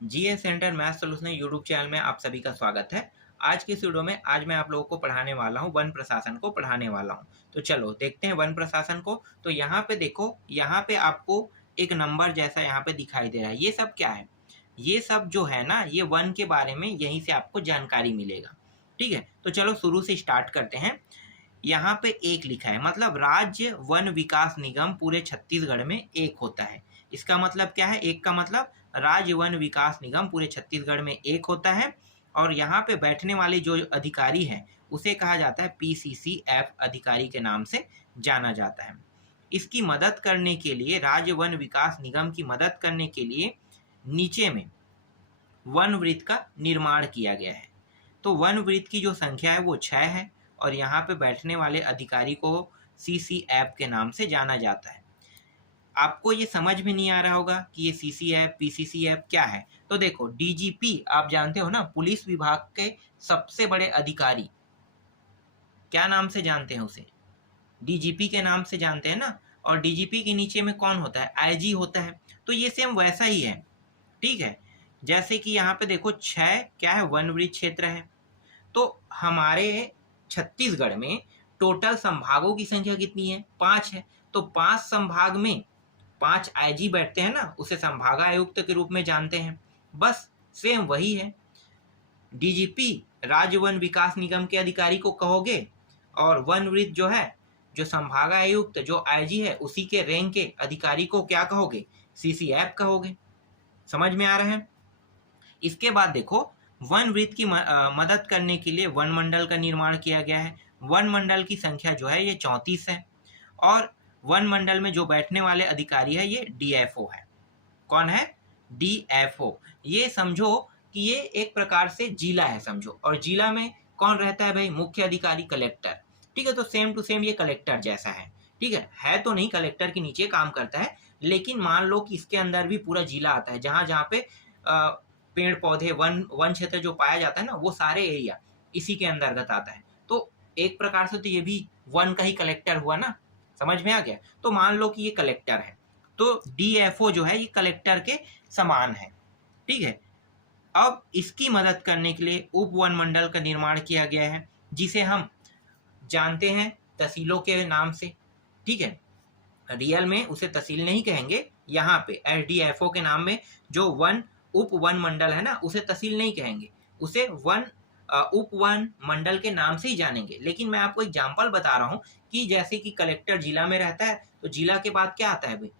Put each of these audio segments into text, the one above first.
GS centre math solution YouTube channel में आप सभी का स्वागत है। आज की इस वीडियो में आज मैं आप लोगों को पढ़ाने वाला हूँ, वन प्रशासन को पढ़ाने वाला हूँ। तो चलो देखते हैं वन प्रशासन को। तो यहाँ पे देखो, यहाँ पे आपको एक नंबर जैसा यहाँ पे दिखाई दे रहा है। ये सब क्या है? ये सब जो है ना, ये वन के बारे में यहीं से आपको जानकारी मिलेगा। ठीक है, तो चलो शुरू से स्टार्ट करते हैं। यहाँ पे एक लिखा है, मतलब राज्य वन विकास निगम पूरे छत्तीसगढ़ में एक होता है। इसका मतलब क्या है? एक का मतलब राज्य वन विकास निगम पूरे छत्तीसगढ़ में एक होता है। और यहाँ पे बैठने वाले जो अधिकारी हैं उसे कहा जाता है पीसीसीएफ अधिकारी के नाम से जाना जाता है। इसकी मदद करने के लिए, राज्य वन विकास निगम की मदद करने के लिए नीचे में वन वृत्त का निर्माण किया गया है। तो वन वृत्त की जो संख्या है वो 6 है और यहाँ पे बैठने वाले अधिकारी को सीसीएफ के नाम से जाना जाता है। आपको ये समझ में नहीं आ रहा होगा कि ये सीसीएफ पीसीसीएफ क्या है। तो देखो, डीजीपी आप जानते हो ना, पुलिस विभाग के सबसे बड़े अधिकारी, क्या नाम से जानते हैं उसे? डीजीपी के नाम से जानते हैं ना। और डीजीपी के नीचे में कौन होता है? आईजी होता है। तो ये सेम वैसा ही है। ठीक है, जैसे कि यहाँ पे देखो 6 क्या है? वन वृत्त क्षेत्र है। तो हमारे छत्तीसगढ़ में टोटल संभागों की संख्या कितनी है? 5 है। तो 5 संभाग में 5 आईजी बैठते हैं ना, उसे संभागायुक्त के रूप में जानते हैं। बस सेम वही है। डीजीपी राज्य वन विकास निगम के अधिकारी को कहोगे और वन वृत्त जो है, जो संभागायुक्त जो आईजी है, उसी के रैंक के अधिकारी को क्या कहोगे? सीसीएफ कहोगे। समझ में आ रहा है? इसके बाद देखो, वन वृत्त की मदद करने के लिए वन मंडल का निर्माण किया गया है। वन मंडल की संख्या जो है ये 34 है और वन मंडल में जो बैठने वाले अधिकारी है ये डीएफओ है। कौन है? डीएफओ। ये समझो कि ये एक प्रकार से जिला है समझो। और जिला में कौन रहता है भाई? मुख्य अधिकारी, कलेक्टर। ठीक है, तो सेम टू सेम ये कलेक्टर जैसा है। ठीक है तो नहीं, कलेक्टर के नीचे काम करता है, लेकिन मान लो कि इसके अंदर भी पूरा जिला आता है, जहां जहां पे पेड़ पौधे वन क्षेत्र जो पाया जाता है ना, वो सारे एरिया इसी के अंतर्गत आता है। तो एक प्रकार से तो ये भी वन का ही कलेक्टर हुआ ना। समझ में आ गया? तो मान लो कि ये कलेक्टर है, तो डीएफओ जो है ये कलेक्टर के समान है। ठीक है, अब इसकी मदद करने के लिए उप वन मंडल का निर्माण किया गया है, जिसे हम जानते हैं तहसीलों के नाम से। ठीक है, रियल में उसे तहसील नहीं कहेंगे, यहाँ पे एसडीएफओ के नाम में जो वन उप वन मंडल है ना, उसे तहसील नहीं कहेंगे, उसे उप वन मंडल के नाम से ही जानेंगे। लेकिन मैं आपको एग्जांपल बता रहा हूँ कि जैसे कि कलेक्टर जिला में रहता है, तो जिला के बाद क्या आता है भाई?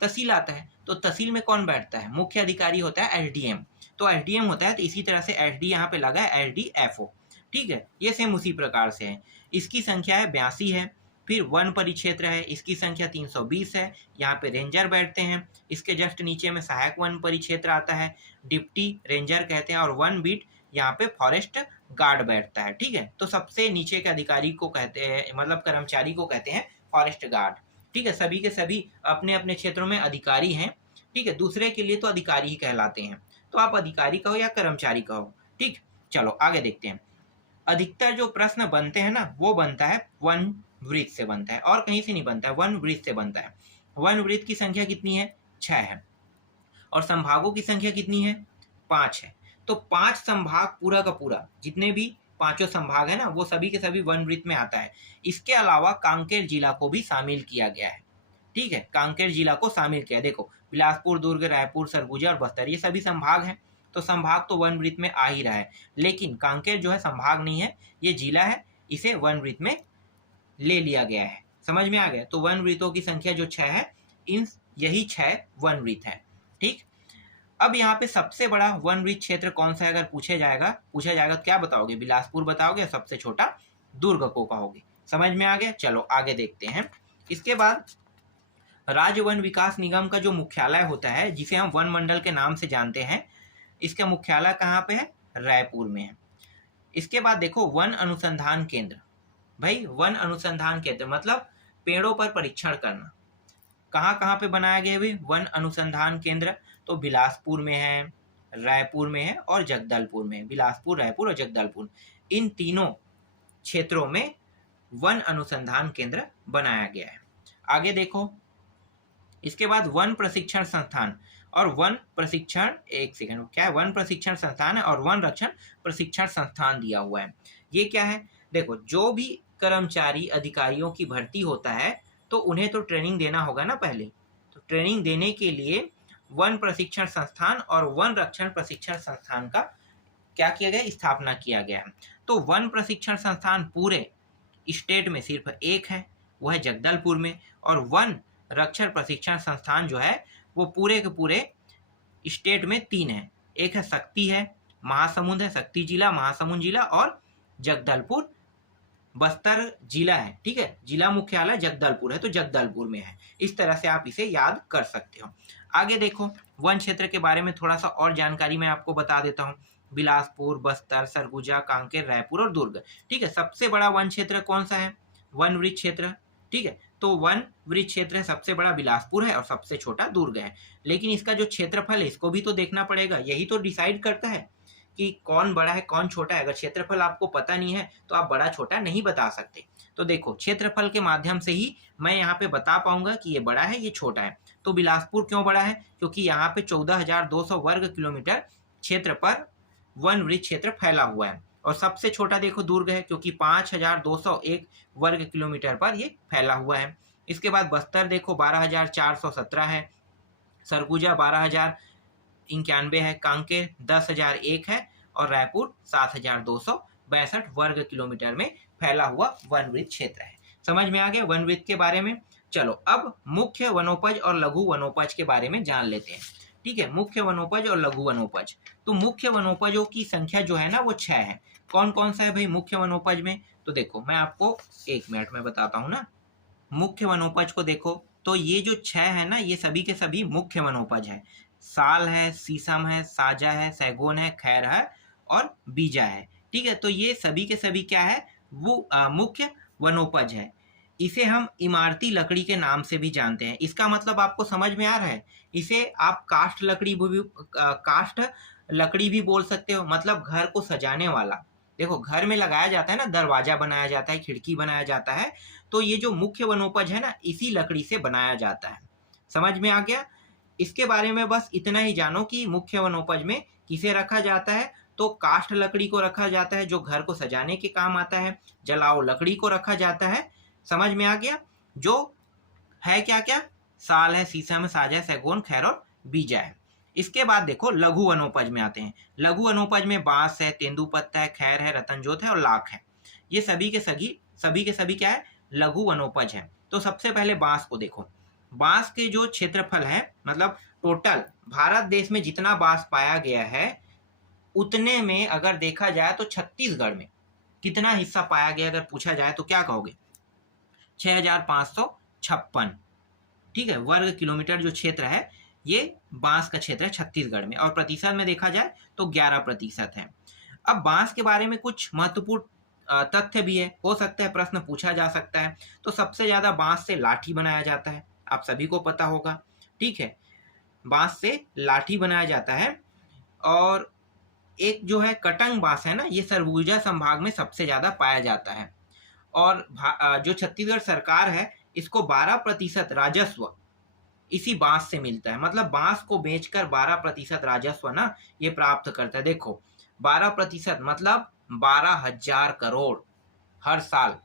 तहसील आता है। तो तहसील में कौन बैठता है? मुख्य अधिकारी होता है एसडीएम। तो एसडीएम होता है, तो इसी तरह से एसडी यहाँ पे लगा है, एसडीएफओ। ठीक है, ये सेम उसी प्रकार से है। इसकी संख्या है 82 है। फिर वन परिक्षेत्र है, इसकी संख्या 320 है। यहाँ पे रेंजर बैठते हैं। इसके जस्ट नीचे में सहायक वन परिक्षेत्र आता है, डिप्टी रेंजर कहते हैं। और वन बीट यहाँ पे फॉरेस्ट गार्ड बैठता है। ठीक है, तो सबसे नीचे के अधिकारी को कहते हैं, मतलब कर्मचारी को कहते हैं फॉरेस्ट गार्ड। ठीक है, सभी के सभी अपने अपने क्षेत्रों में अधिकारी हैं। ठीक है, दूसरे के लिए तो अधिकारी ही कहलाते हैं। तो आप अधिकारी कहो या कर्मचारी कहो। ठीक, चलो आगे देखते हैं। अधिकतर जो प्रश्न बनते हैं ना, वो बनता है वन वृत्त से बनता है, और कहीं से नहीं बनता है, वन वृत्त से बनता है। वन वृत्त की संख्या कितनी है? 6 है। और संभागों की संख्या कितनी है? 5 है। तो 5 संभाग पूरा का पूरा, जितने भी पांचों संभाग है ना, वो सभी के सभी वन वृत्त में आता है। इसके अलावा कांकेर जिला को भी शामिल किया गया है। ठीक है, कांकेर जिला को शामिल किया। देखो, बिलासपुर, दुर्ग, रायपुर, सरगुजा और बस्तर, ये सभी संभाग हैं। तो संभाग तो वन वृत्त में आ ही रहा है, लेकिन कांकेर जो है संभाग नहीं है, ये जिला है, इसे वन वृत्त में ले लिया गया है। समझ में आ गया? तो वन वृत्तों की संख्या जो 6 है, इन यही 6 वन वृत्त है। ठीक, अब यहाँ पे सबसे बड़ा वन वृत्त क्षेत्र कौन सा है? अगर पूछा जाएगा तो क्या बताओगे? बिलासपुर बताओगे, सबसे छोटा दुर्ग को कहोगे। समझ में आ गया? चलो आगे देखते हैं। इसके बाद राज्य वन विकास निगम का जो मुख्यालय होता है, जिसे हम वन मंडल के नाम से जानते हैं, इसका मुख्यालय कहाँ पे है? रायपुर में है। इसके बाद देखो, वन अनुसंधान केंद्र। भाई, वन अनुसंधान केंद्र मतलब पेड़ों पर परीक्षण करना। कहाँ कहाँ पे बनाया गया है वन अनुसंधान केंद्र? तो बिलासपुर में है, रायपुर में है और जगदलपुर में। बिलासपुर, रायपुर और जगदलपुर, इन तीनों क्षेत्रों में वन अनुसंधान केंद्र बनाया गया है। आगे देखो, इसके बाद वन प्रशिक्षण संस्थान। और वन प्रशिक्षण, एक सेकंड, क्या है, वन प्रशिक्षण संस्थान है और वन रक्षण प्रशिक्षण संस्थान दिया हुआ है। ये क्या है, देखो जो भी कर्मचारी अधिकारियों की भर्ती होता है तो उन्हें तो ट्रेनिंग देना होगा ना पहले, तो ट्रेनिंग देने के लिए वन प्रशिक्षण संस्थान और वन रक्षण प्रशिक्षण संस्थान का क्या किया गया, स्थापना किया गया। तो वन प्रशिक्षण संस्थान पूरे स्टेट में सिर्फ एक है, वो है जगदलपुर में, और वन रक्षण प्रशिक्षण संस्थान जो है वो पूरे के पूरे स्टेट में 3 है। एक है शक्ति है, महासमुंद है, शक्ति जिला, महासमुंद जिला, और जगदलपुर बस्तर जिला है। ठीक है, जिला मुख्यालय जगदलपुर है तो जगदलपुर में है। इस तरह से आप इसे याद कर सकते हो। आगे देखो, वन क्षेत्र के बारे में थोड़ा सा और जानकारी मैं आपको बता देता हूँ। बिलासपुर, बस्तर, सरगुजा, कांकेर, रायपुर और दुर्ग। ठीक है, सबसे बड़ा वन क्षेत्र कौन सा है, वन वृत्त क्षेत्र। ठीक है, तो वन वृत्त क्षेत्र सबसे बड़ा बिलासपुर है और सबसे छोटा दुर्ग है। लेकिन इसका जो क्षेत्रफल है इसको भी तो देखना पड़ेगा, यही तो डिसाइड करता है कि कौन बड़ा है कौन छोटा है। अगर क्षेत्रफल आपको पता नहीं है तो आप बड़ा छोटा नहीं बता सकते। तो देखो, क्षेत्रफल के माध्यम से ही मैं यहाँ पे बता पाऊंगा कि ये बड़ा है ये छोटा है। तो बिलासपुर क्यों बड़ा है, क्योंकि यहाँ पे 14,200 वर्ग किलोमीटर क्षेत्र पर वन वृत्त क्षेत्र फैला हुआ है। और सबसे छोटा देखो दुर्ग है, क्योंकि 5,201 वर्ग किलोमीटर पर ये फैला हुआ है। इसके बाद बस्तर देखो 12,417 है, सरगुजा 12,091 है, कांकेर 10,001 है और रायपुर 7,262 वर्ग किलोमीटर में फैला हुआ वन वृत्त क्षेत्र है। समझ में आ गया वन वृत्त के बारे में। चलो अब मुख्य वनोपज और लघु वनोपज के बारे में जान लेते हैं। ठीक है, मुख्य वनोपज और लघु वनोपज। तो मुख्य वनोपजों की संख्या जो है ना वो 6 है। कौन कौन सा है भाई मुख्य वनोपज में, तो देखो मैं आपको 1 मिनट में बताता हूँ ना। मुख्य वनोपज को देखो तो ये जो 6 है ना, ये सभी के सभी मुख्य वनोपज है। साल है, शीशम है, साजा है, सैगोन है, खैर है और बीजा है। ठीक है, तो ये सभी के सभी क्या है, वो मुख्य वनोपज है। इसे हम इमारती लकड़ी के नाम से भी जानते हैं। इसका मतलब आपको समझ में आ रहा है, इसे आप काष्ठ लकड़ी भी बोल सकते हो, मतलब घर को सजाने वाला। देखो घर में लगाया जाता है ना, दरवाजा बनाया जाता है, खिड़की बनाया जाता है, तो ये जो मुख्य वनोपज है ना इसी लकड़ी से बनाया जाता है। समझ में आ गया। इसके बारे में बस इतना ही जानो कि मुख्य वनोपज में किसे रखा जाता है, तो काष्ठ लकड़ी को रखा जाता है जो घर को सजाने के काम आता है। जलाओ लकड़ी को रखा जाता है। समझ में आ गया। जो है क्या क्या, साल है, शीशम है, साजा है, सैगोन, खैर और बीजा है। इसके बाद देखो लघु वनोपज में आते हैं। लघु वनोपज में बांस है, तेंदुपत्ता है, खैर है, रतनजोत है और लाख है। ये सभी के सभी क्या है, लघु वनोपज है। तो सबसे पहले बांस को देखो। बांस के जो क्षेत्रफल है, मतलब टोटल भारत देश में जितना बांस पाया गया है उतने में अगर देखा जाए तो छत्तीसगढ़ में कितना हिस्सा पाया गया अगर पूछा जाए तो क्या कहोगे, 6,556। ठीक है, वर्ग किलोमीटर जो क्षेत्र है ये बांस का क्षेत्र है छत्तीसगढ़ में, और प्रतिशत में देखा जाए तो 11% है। अब बांस के बारे में कुछ महत्वपूर्ण तथ्य भी है, हो सकता है प्रश्न पूछा जा सकता है। तो सबसे ज्यादा बांस से लाठी बनाया जाता है, आप सभी को पता होगा। ठीक है, बांस से लाठी बनाया जाता है। और एक जो है कटंग बांस है ना, ये सरगुजा संभाग में सबसे ज्यादा पाया जाता है। और जो छत्तीसगढ़ सरकार है इसको 12% राजस्व इसी बांस से मिलता है। मतलब बांस को बेचकर 12% राजस्व ना ये प्राप्त करता है। देखो 12% मतलब 12,000 करोड़ हर साल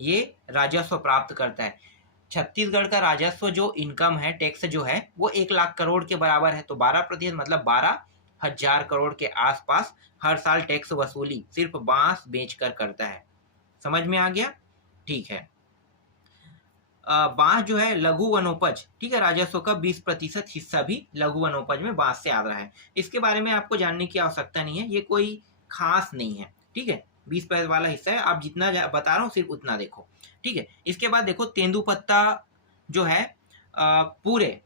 ये राजस्व प्राप्त करता है। छत्तीसगढ़ का राजस्व जो इनकम है, टैक्स जो है वो 1,00,000 करोड़ के बराबर है। तो 12% मतलब 12,000 करोड़ के आसपास हर साल टैक्स वसूली सिर्फ बांस बेचकर करता है। समझ में आ गया। ठीक है, बांस जो है लघु वनोपज, ठीक है, राजस्व का 20% हिस्सा भी लघु वनोपज में बांस से आ रहा है। इसके बारे में आपको जानने की आवश्यकता नहीं है, ये कोई खास नहीं है। ठीक है, 20% वाला हिस्सा है, आप जितना बता रहा हूँ सिर्फ उतना देखो। ठीक है, इसके बाद देखो तेंदुपत्ता जो है पूरे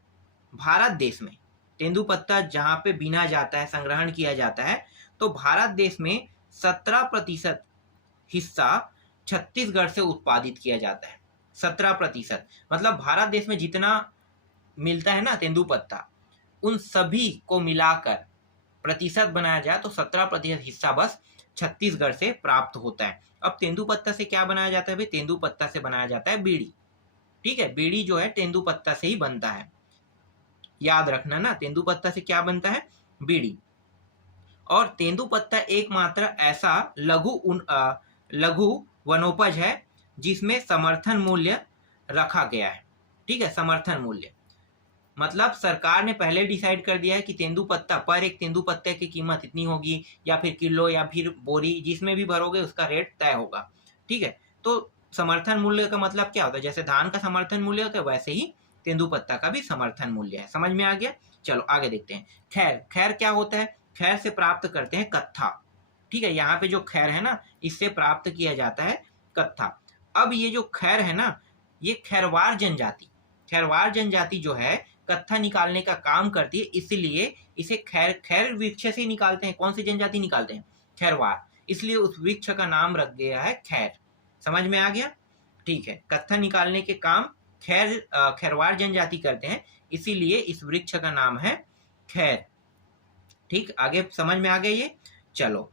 भारत देश में तेंदुपत्ता जहाँ पे बीना जाता है, संग्रहण किया जाता है, तो भारत देश में 17% हिस्सा छत्तीसगढ़ से उत्पादित किया जाता है। 17%, मतलब भारत देश में जितना मिलता है ना तेंदुपत्ता, उन सभी को मिलाकर प्रतिशत बनाया जाए तो 17% हिस्सा बस छत्तीसगढ़ से प्राप्त होता है। अब तेंदुपत्ता से क्या बनाया जाता है भाई, तेंदुपत्ता से बनाया जाता है बीड़ी। ठीक है, बीड़ी जो है तेंदुपत्ता से ही बनता है। याद रखना ना, तेंदुपत्ता से क्या बनता है, बीड़ी। और तेंदुपत्ता एकमात्र ऐसा लघु वनोपज है जिसमें समर्थन मूल्य रखा गया है। ठीक है, समर्थन मूल्य मतलब सरकार ने पहले डिसाइड कर दिया है कि तेंदुपत्ता पर एक तेंदुपत्ते की कीमत इतनी होगी, या फिर किलो या फिर बोरी, जिसमें भी भरोगे उसका रेट तय होगा। ठीक है, तो समर्थन मूल्य का मतलब क्या होता है, जैसे धान का समर्थन मूल्य होता है वैसे ही तेंदुपत्ता का भी समर्थन मूल्य है। समझ में आ गया? चलो आगे देखते हैं। खैर, खैर क्या होता है, खैर से प्राप्त करते हैं कत्था। ठीक है, यहाँ पे जो खैर है ना, इससे प्राप्त किया जाता है कत्था। अब ये जो खैर है ना, ये खैरवार जनजाति, खैरवार जनजाति जो है कत्था निकालने का काम करती है, इसलिए इसे खैर खैर वृक्ष से निकालते हैं। कौन सी जनजाति निकालते हैं, खैरवार, इसलिए उस वृक्ष का नाम रख गया है खैर। समझ में आ गया? ठीक है, कत्था निकालने के काम खैरवार जनजाति करते हैं, इसीलिए इस वृक्ष का नाम है खैर। ठीक, आगे समझ में आ गया ये? चलो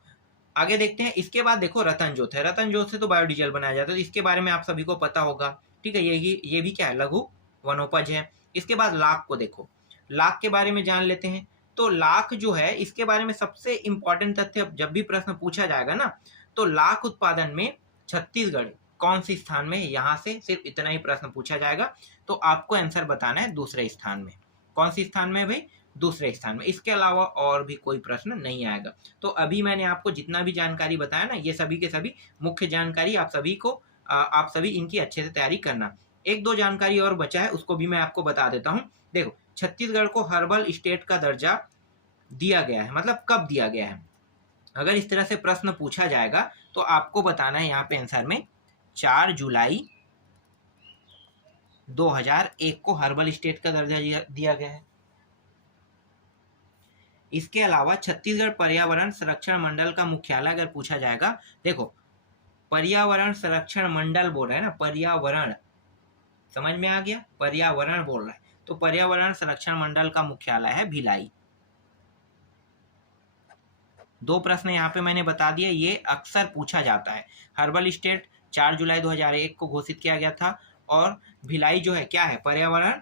आगे देखते हैं। इसके बाद देखो रतन जोत है। रतन जोत से तो बायोडीजल बनाया जाता है, तो इसके बारे में आप सभी को पता होगा। ठीक है, ये भी क्या है, लघु वनोपज है। इसके बाद लाख को देखो, लाख के बारे में जान लेते हैं। तो लाख जो है, इसके बारे में सबसे इंपॉर्टेंट तथ्य, जब भी प्रश्न पूछा जाएगा ना, तो लाख उत्पादन में छत्तीसगढ़ कौन सी स्थान में है, यहाँ से सिर्फ इतना ही प्रश्न पूछा जाएगा। तो आपको आंसर बताना है दूसरे स्थान में। कौन सी स्थान में भाई, दूसरे स्थान में। इसके अलावा और भी कोई प्रश्न नहीं आएगा। तो अभी मैंने आपको जितना भी जानकारी बताया ना, ये सभी के सभी मुख्य जानकारी आप सभी को आप सभी इनकी अच्छे से तैयारी करना। एक दो जानकारी और बचा है, उसको भी मैं आपको बता देता हूँ। देखो, छत्तीसगढ़ को हर्बल स्टेट का दर्जा दिया गया है, मतलब कब दिया गया है। अगर इस तरह से प्रश्न पूछा जाएगा तो आपको बताना है यहाँ पे आंसर में 4 जुलाई 2001 को हर्बल स्टेट का दर्जा दिया गया है। इसके अलावा छत्तीसगढ़ पर्यावरण संरक्षण मंडल का मुख्यालय अगर पूछा जाएगा, देखो पर्यावरण संरक्षण मंडल बोल रहा है ना, पर्यावरण, समझ में आ गया, पर्यावरण बोल रहा है, तो पर्यावरण संरक्षण मंडल का मुख्यालय है भिलाई। दो प्रश्न यहाँ पे मैंने बता दिया, ये अक्सर पूछा जाता है। हर्बल स्टेट 4 जुलाई 2001 को घोषित किया गया था, और भिलाई जो है क्या है, पर्यावरण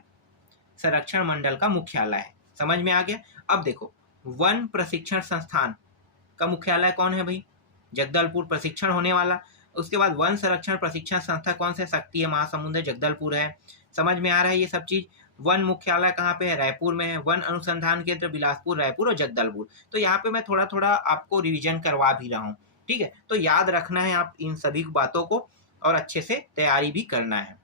संरक्षण मंडल का मुख्यालय है। समझ में आ गया? अब देखो, वन प्रशिक्षण संस्थान का मुख्यालय कौन है भाई, जगदलपुर, प्रशिक्षण होने वाला। उसके बाद वन संरक्षण प्रशिक्षण संस्था कौन से, शक्ति है महासमुंद है, जगदलपुर है। समझ में आ रहा है ये सब चीज? वन मुख्यालय कहाँ पे है, रायपुर में है। वन अनुसंधान केंद्र बिलासपुर, रायपुर और जगदलपुर। तो यहाँ पे मैं थोड़ा थोड़ा आपको रिवीजन करवा भी रहा हूँ। ठीक है, तो याद रखना है आप इन सभी बातों को, और अच्छे से तैयारी भी करना है।